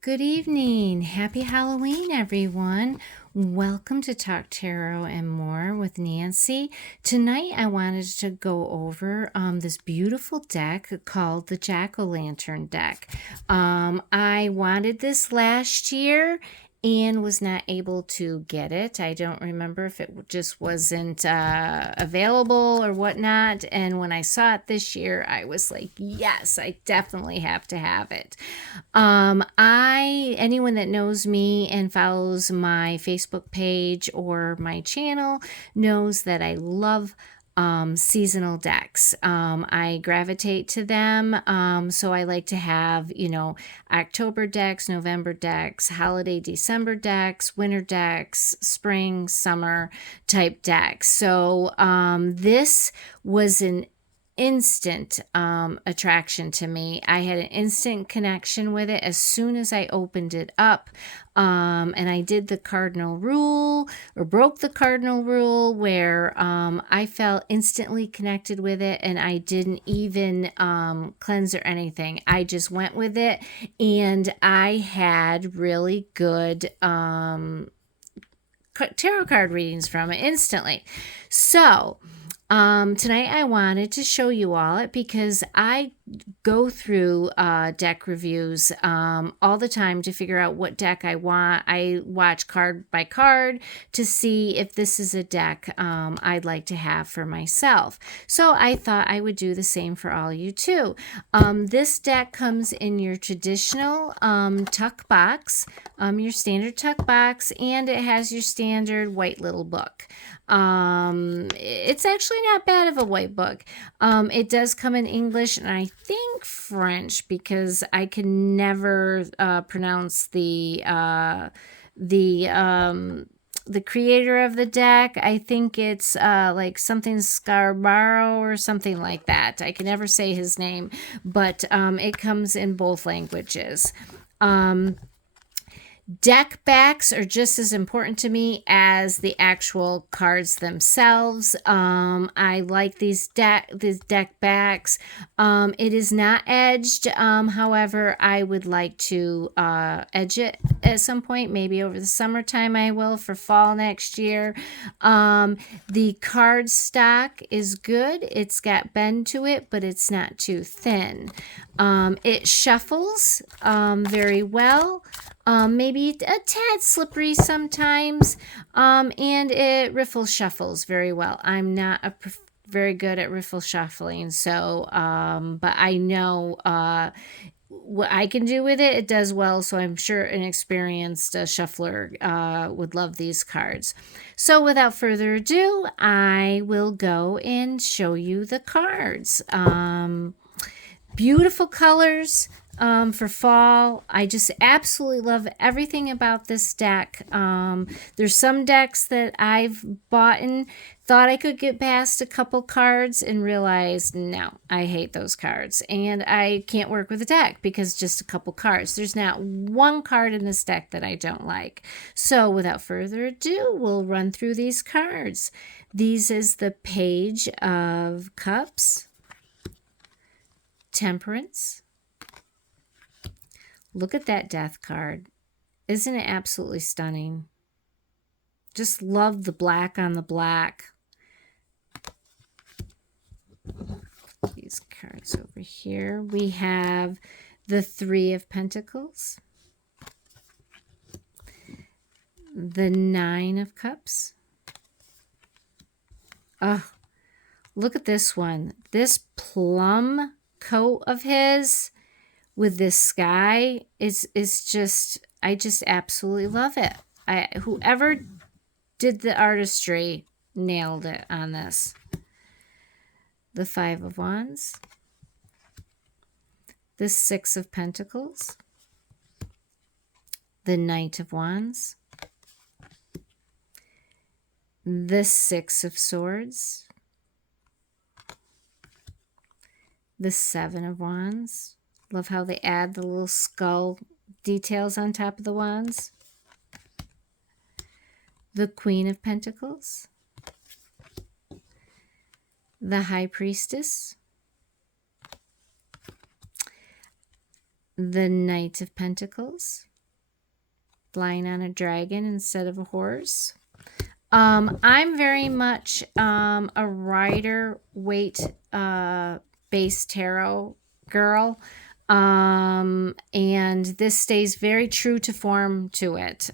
Good evening. Happy Halloween, everyone. Welcome to Talk Tarot and More with Nancy. Tonight, I wanted to go over this beautiful deck called the Jack-o'-lantern deck. I wanted this last year and was not able to get it. I don't remember if it just wasn't available or whatnot. And when I saw it this year, I was like, yes, I definitely have to have it. Anyone that knows me and follows my Facebook page or my channel knows that I love seasonal decks. I gravitate to them. So I like to have, October decks, November decks, holiday December decks, winter decks, spring, summer type decks. So this was an instant attraction to me. I had an instant connection with it as soon as I opened it up. And I did the cardinal rule or broke the cardinal rule where I felt instantly connected with it, and I didn't even cleanse or anything. I just went with it, and I had really good tarot card readings from it instantly. So tonight I wanted to show you all it because I go through deck reviews all the time to figure out what deck I want. I watch card by card to see if this is a deck I'd like to have for myself. So I thought I would do the same for all you too. This deck comes in your traditional tuck box, your standard tuck box, and it has your standard white little book. It's actually not bad of a white book. It does come in English and I think French because I can never pronounce the creator of the deck. I think it's like something Scarborough or something like that. I can never say his name, but it comes in both languages. Deck backs are just as important to me as the actual cards themselves. I like these deck backs. It is not edged. However, I would like to edge it at some point. Maybe over the summertime I will for fall next year. The card stock is good. It's got bend to it, but it's not too thin. It shuffles very well. Maybe a tad slippery sometimes, and it riffle shuffles very well. I'm not very good at riffle shuffling, so, but I know what I can do with it. It does well, so I'm sure an experienced shuffler would love these cards. So without further ado, I will go and show you the cards. Beautiful colors. For fall. I just absolutely love everything about this deck. There's some decks that I've bought and thought I could get past a couple cards and realized, no, I hate those cards. And I can't work with a deck because just a couple cards. There's not one card in this deck that I don't like. So without further ado, we'll run through these cards. These is the Page of Cups, Temperance. Look at that death card. Isn't it absolutely stunning? Just love the black on the black. These cards over here. We have the Three of Pentacles, the Nine of Cups. Oh, look at this one. This plum coat of his with this sky is just, I just absolutely love it. Whoever did the artistry nailed it on this. The Five of Wands, the Six of Pentacles, the Knight of Wands, the Six of Swords, the Seven of Wands. Love how they add the little skull details on top of the wands. The Queen of Pentacles, the High Priestess, the Knight of Pentacles, flying on a dragon instead of a horse. I'm very much a Rider Waite based tarot girl. And this stays very true to form to it.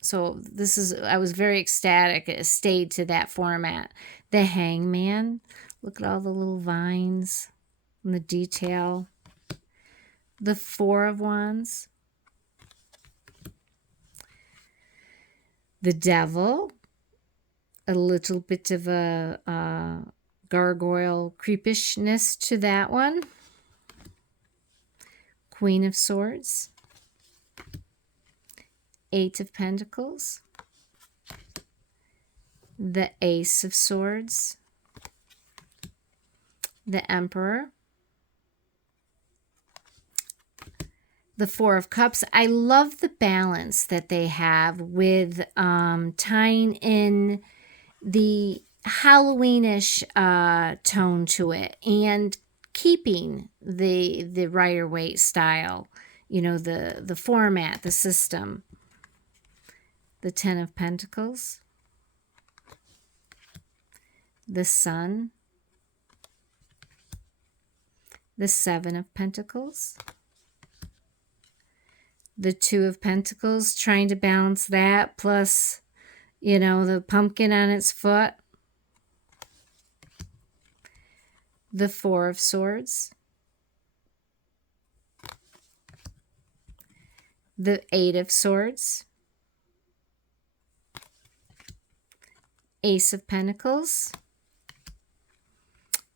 So this is, I was very ecstatic. It stayed to that format. The Hangman, look at all the little vines and the detail. The Four of Wands. The Devil, a little bit of a gargoyle creepishness to that one. Queen of Swords. Eight of Pentacles. The Ace of Swords. The Emperor. The Four of Cups. I love the balance that they have with tying in the Halloweenish tone to it and keeping the Rider-Waite style, you know, the format, the system. The Ten of Pentacles. The Sun. The Seven of Pentacles. The Two of Pentacles, trying to balance that, plus, you know, the pumpkin on its foot. The Four of Swords. The Eight of Swords. Ace of Pentacles.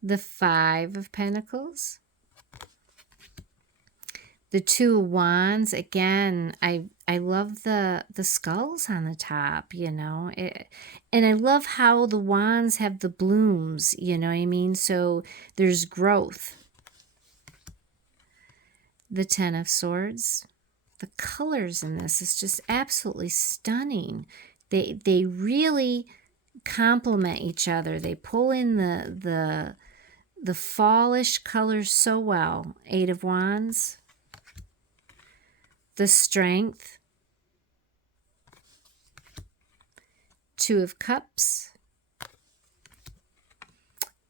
The Five of Pentacles. The Two of Wands. Again, I love the skulls on the top, you know. And I love how the wands have the blooms, you know what I mean? So there's growth. The Ten of Swords. The colors in this is just absolutely stunning. They really complement each other. They pull in the fallish colors so well. Eight of Wands. The Strength. Two of Cups.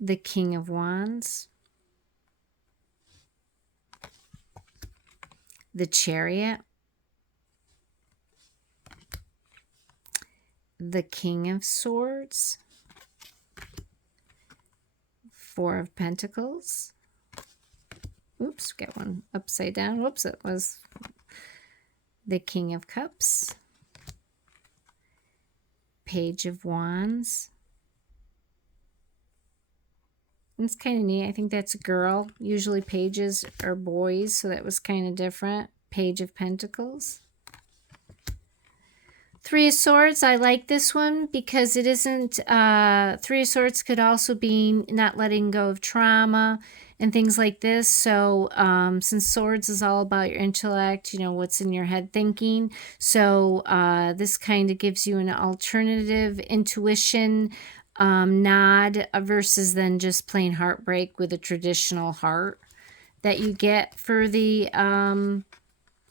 The King of Wands. The Chariot. The King of Swords. Four of Pentacles. Oops, got one upside down. Whoops, it was the King of Cups. Page of Wands. It's kind of neat. I think that's a girl. Usually pages are boys, so that was kind of different. Page of Pentacles. Three of Swords. I like this one because it isn't... Three of Swords could also be not letting go of trauma and things like this. So since Swords is all about your intellect, you know, what's in your head thinking. So this kind of gives you an alternative intuition nod versus then just plain heartbreak with a traditional heart that you get for the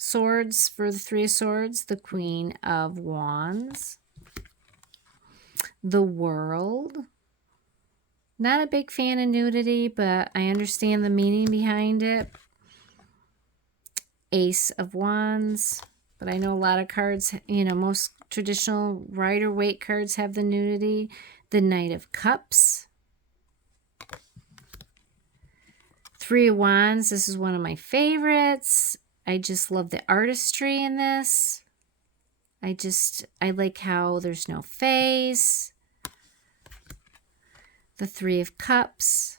Swords, for the Three of Swords. The Queen of Wands. The World. Not a big fan of nudity, but I understand the meaning behind it. Ace of Wands. But I know a lot of cards, you know, most traditional Rider-Waite cards have the nudity. The Knight of Cups. Three of Wands. This is one of my favorites. I just love the artistry in this. I like how there's no face. The Three of Cups.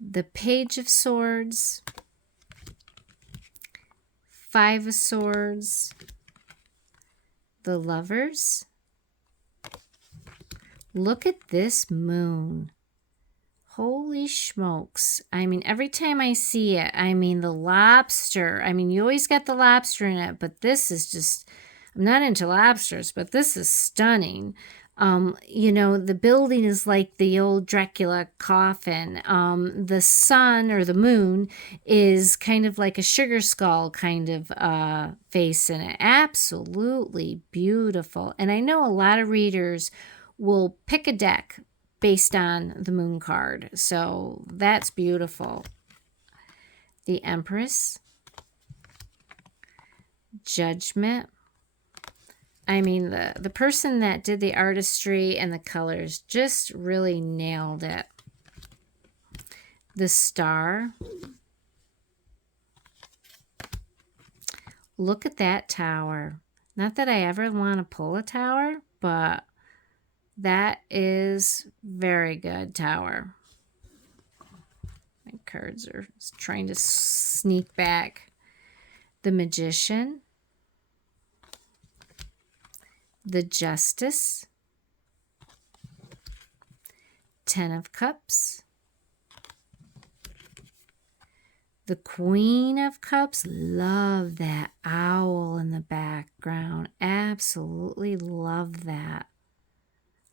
The Page of Swords. Five of Swords. The Lovers. Look at this moon. Holy smokes. I mean, every time I see it, I mean, the lobster. I mean, you always get the lobster in it, but this is just, I'm not into lobsters, but this is stunning. The building is like the old Dracula coffin. The sun or the moon is kind of like a sugar skull kind of face in it. Absolutely beautiful. And I know a lot of readers will pick a deck based on the moon card. So that's beautiful. The Empress, Judgment. I mean, the person that did the artistry and the colors just really nailed it. The Star. Look at that tower. Not that I ever want to pull a tower, but that is very good tower. My cards are trying to sneak back. The Magician. The Justice. Ten of Cups. The Queen of Cups. Love that owl in the background. Absolutely love that.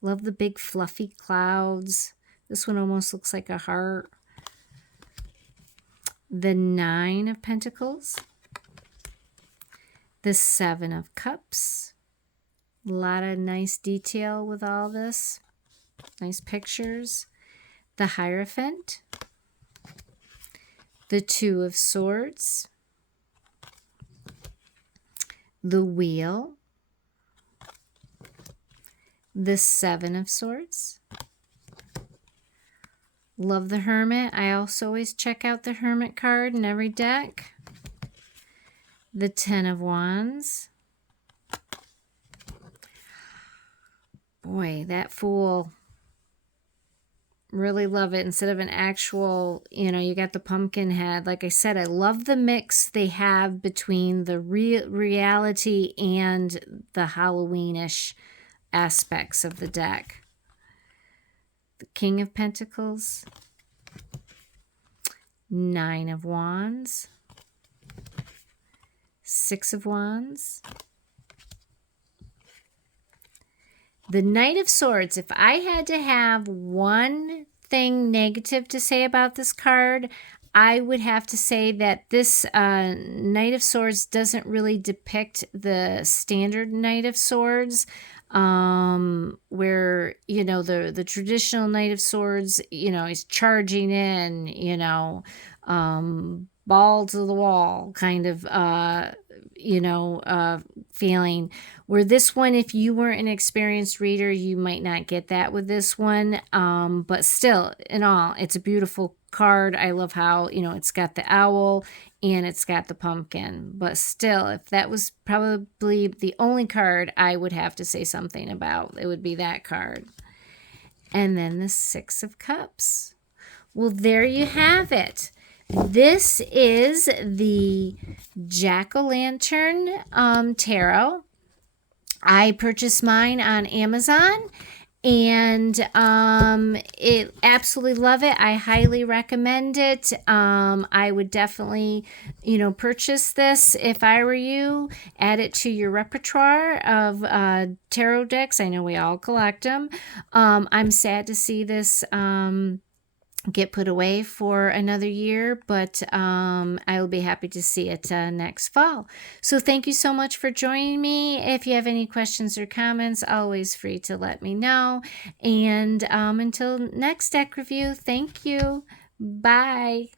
Love the big fluffy clouds. This one almost looks like a heart. The Nine of Pentacles. The Seven of Cups. A lot of nice detail with all this. Nice pictures. The Hierophant. The Two of Swords. The Wheel. The Seven of Swords. Love the Hermit. I also always check out the Hermit card in every deck. The Ten of Wands. Boy, that Fool. Really love it. Instead of an actual, you got the pumpkin head. Like I said, I love the mix they have between the reality and the Halloweenish aspects of the deck. The King of Pentacles. Nine of Wands. Six of Wands. The Knight of Swords. If I had to have one thing negative to say about this card, I would have to say that this Knight of Swords doesn't really depict the standard Knight of Swords, where, the traditional Knight of Swords, he's charging in, ball to the wall kind of, feeling. Where this one, if you weren't an experienced reader, you might not get that with this one. But still, in all, it's a beautiful card. I love how, it's got the owl and it's got the pumpkin. But still, if that was probably the only card I would have to say something about, it would be that card. And then the Six of Cups. Well, there you have it. This is the Jack-o'-lantern tarot. I purchased mine on Amazon, and it absolutely love it. I highly recommend it. I would definitely, purchase this if I were you. Add it to your repertoire of tarot decks. I know we all collect them. I'm sad to see this get put away for another year, but I will be happy to see it next fall. So thank you so much for joining me. If you have any questions or comments, always free to let me know. And until next deck review, thank you. Bye.